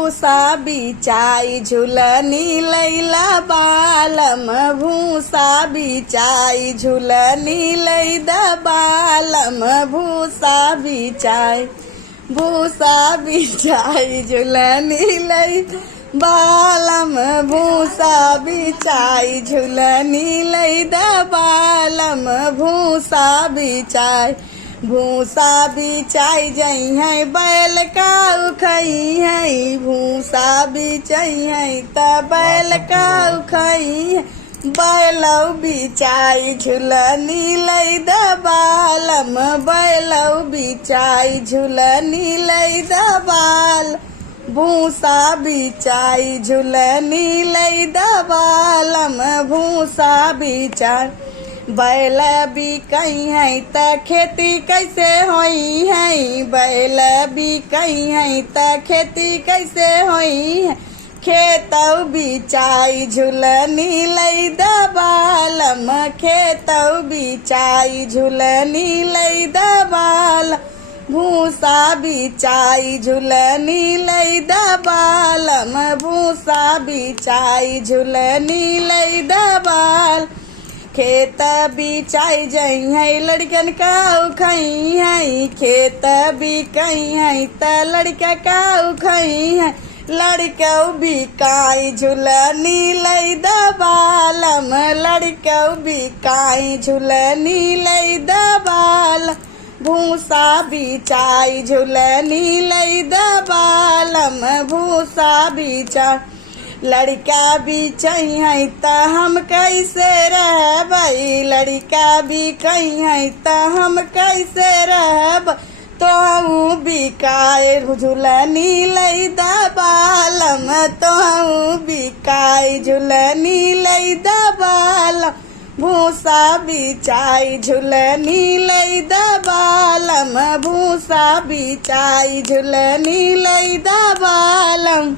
भूसा बिचाई झुलनी लैला बालम भूसा बिचाई झुलनी लैदा बालम भूसा बिचाई झुलनी लै बालम भूसा बिचाई झुलनी लैदा बालम भूसा बिचाई जई है बैल का उखई है भूसा बिचाई है त बैल का उखई है बैलौ बिचाई झुलनी लैदा बालम बैलौ बिचाई झुलनी लैदा बाल भूसा बिचाई झुलनी लैदा बालम भूसा बिचाई बैल बिकई है त खेती कैसे होई है बैल बिकई है त खेती कैसे होई है खेतौ बिचाई झुलनी लैदा बालम खेतौ बिचाई झुलनी लैदा बाल भूसा बिचाई झुलनी लैदा बालम भूसा बिचाई झुलनी लैदा बाल खेत बिचाई जई है लड़कन का उखई है खेत बिकई है त लड़का का उखई है लड़कौ बिकाई झुलनी लैदा बालम लड़कौ बिकाई झुलनी लैदा बाल भूसा बिचाई झुलनी लैदा बालम भूसा बिचाई लड़का बिचई है त हम कैसे रहबै लड़का बिकई है त हम कैसे रहब तोहू बिकाए झुलनी लैदा बालम तोहू बिकाई झुलनी लैदा बालम भूसा बिचाई झुलनी लैदा बालम भूसा बिचाई झुलनी लैदा बालम।